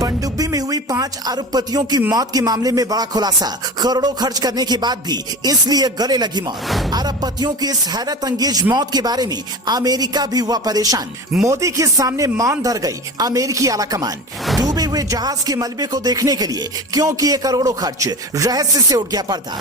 पनडुब्बी में हुई 5 अरबपतियों की मौत के मामले में बड़ा खुलासा। करोड़ों खर्च करने के बाद भी इसलिए गले लगी मौत। अरबपतियों की इस हैरत अंगेज मौत के बारे में अमेरिका भी हुआ परेशान। मोदी के सामने मान धर गई अमेरिकी आलाकमान। डूबे हुए जहाज के मलबे को देखने के लिए क्यों किए करोड़ों खर्च, रहस्य से उठ गया पर्दा।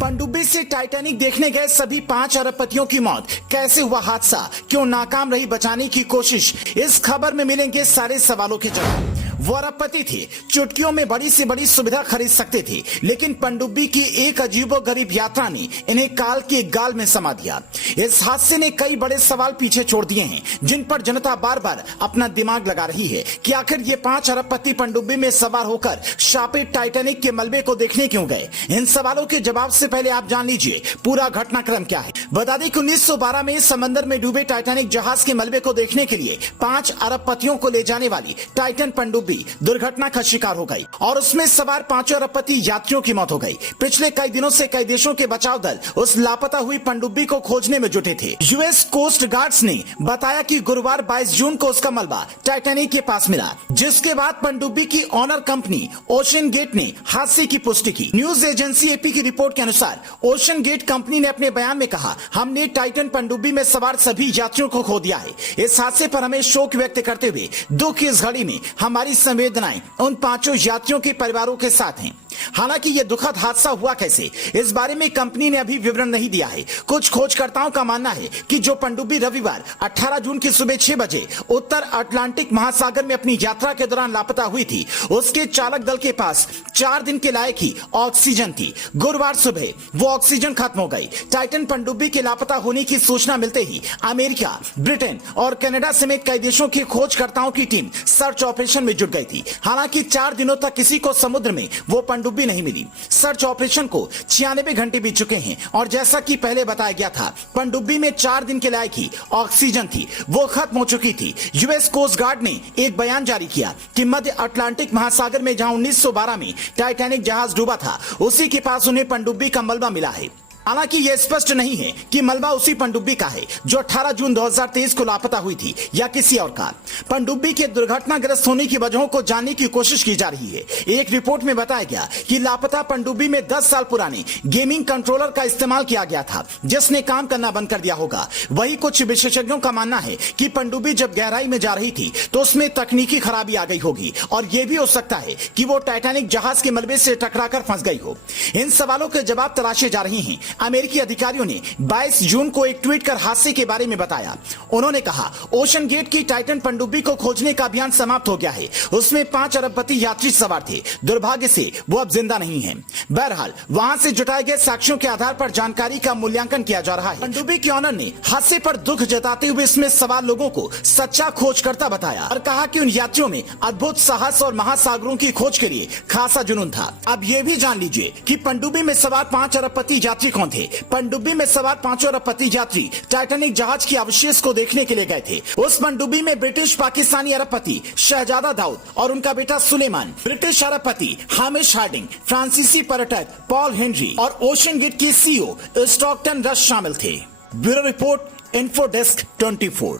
पनडुब्बी से टाइटैनिक देखने गए सभी 5 अरबपतियों की मौत, कैसे हुआ हादसा, क्यों नाकाम रही बचाने की कोशिश, इस खबर में मिलेंगे सारे सवालों के जवाब। वो अरबपति थे, चुटकियों में बड़ी से बड़ी सुविधा खरीद सकते थे, लेकिन पनडुब्बी की एक अजीबोगरीब यात्रा ने इन्हें काल के गाल में समा दिया। इस हादसे ने कई बड़े सवाल पीछे छोड़ दिए हैं, जिन पर जनता बार बार अपना दिमाग लगा रही है कि आखिर ये 5 अरबपति पनडुब्बी में सवार होकर शापित टाइटैनिक के मलबे को देखने क्यों गए। इन सवालों के जवाब से पहले आप जान लीजिए पूरा घटनाक्रम क्या है। बता दें कि 1912 में समंदर में डूबे टाइटैनिक जहाज के मलबे को देखने के लिए 5 अरबपतियों को ले जाने वाली टाइटन पनडुब्बी दुर्घटना का शिकार हो गई और उसमें सवार 5 अरबपति यात्रियों की मौत हो गई। पिछले कई दिनों से कई देशों के बचाव दल उस लापता हुई पनडुब्बी को खोजने में जुटे थे। यूएस कोस्ट गार्ड्स ने बताया कि गुरुवार 22 जून को उसका मलबा टाइटैनिक के पास मिला, जिसके बाद पनडुब्बी की ओनर कंपनी ओशन गेट ने हादसे की पुष्टि की। न्यूज एजेंसी एपी की रिपोर्ट के अनुसार ओशन गेट कंपनी ने अपने बयान में कहा, हमने टाइटन पनडुब्बी में सवार सभी यात्रियों को खो दिया है। इस हादसे पर हमें शोक व्यक्त करते हुए दुख की इस घड़ी में हमारी संवेदनाएं उन 5 यात्रियों के परिवारों के साथ हैं। हालांकि यह दुखद हादसा हुआ कैसे, इस बारे में कंपनी ने अभी विवरण नहीं दिया है। कुछ खोजकर्ताओं का मानना है कि जो पनडुब्बी रविवार 18 जून की सुबह 6 बजे उत्तर अटलांटिक महासागर में अपनी यात्रा के दौरान लापता हुई थी, उसके चालक दल के पास 4 दिन के लायक ही ऑक्सीजन थी। गुरुवार सुबह वो ऑक्सीजन खत्म हो गई। टाइटन पनडुब्बी के लापता होने की सूचना मिलते ही अमेरिका, ब्रिटेन और कनाडा समेत कई देशों के खोजकर्ताओं की टीम सर्च ऑपरेशन में जुट गई थी। हालांकि 4 दिनों तक किसी को समुद्र में वो पनडुब्बी नहीं मिली। सर्च ऑपरेशन को 96 घंटे बीत चुके हैं और जैसा कि पहले बताया गया था, पनडुब्बी में 4 दिन के लायक ही ऑक्सीजन थी, वो खत्म हो चुकी थी। यूएस कोस्ट गार्ड ने एक बयान जारी किया कि मध्य अटलांटिक महासागर में जहां 1912 में टाइटैनिक जहाज डूबा था, उसी के पास उन्हें पनडुब्बी का मलबा मिला है। हालांकि यह स्पष्ट नहीं है कि मलबा उसी पनडुब्बी का है जो 18 जून 2023 को लापता हुई थी या किसी और का। पनडुब्बी के दुर्घटनाग्रस्त होने की वजहों को जानने की कोशिश की जा रही है। एक रिपोर्ट में बताया गया कि लापता पनडुब्बी में 10 साल पुराने गेमिंग कंट्रोलर का इस्तेमाल किया गया था, जिसने काम करना बंद कर दिया होगा। वही कुछ विशेषज्ञों का मानना है कि पनडुब्बी जब गहराई में जा रही थी तो उसमें तकनीकी खराबी आ गई होगी और यह भी हो सकता है कि वो टाइटैनिक जहाज के मलबे से टकराकर फंस गई हो। इन सवालों के जवाब तलाशे जा रहे हैं। अमेरिकी अधिकारियों ने 22 जून को एक ट्वीट कर हादसे के बारे में बताया। उन्होंने कहा, ओशन गेट की टाइटन पनडुब्बी को खोजने का अभियान समाप्त हो गया है। उसमें 5 अरबपति यात्री सवार थे। दुर्भाग्य से वो अब जिंदा नहीं हैं। बहरहाल वहां से जुटाए गए साक्ष्यों के आधार पर जानकारी का मूल्यांकन किया जा रहा है। पनडुब्बी के ऑनर ने हादसे पर दुख जताते हुए इसमें सवार लोगों को सच्चा खोजकर्ता बताया और कहा कि उन यात्रियों में अद्भुत साहस और महासागरों की खोज के लिए खासा जुनून था। अब ये भी जान लीजिए कि पनडुब्बी में सवार 5 अरबपति यात्री कौन थे। पनडुब्बी में सवार 5 अरबपति यात्री टाइटैनिक जहाज की अवशेष को देखने के लिए गए थे। उस पनडुब्बी में ब्रिटिश पाकिस्तानी अरबपति शहजादा दाऊद और उनका बेटा सुलेमान, ब्रिटिश अरबपति हामिश हार्डिंग, फ्रांसीसी पर्यटक पॉल हेनरी और ओशन गेट के सीईओ स्टॉकटन रश शामिल थे। Bureau report, info desk 24।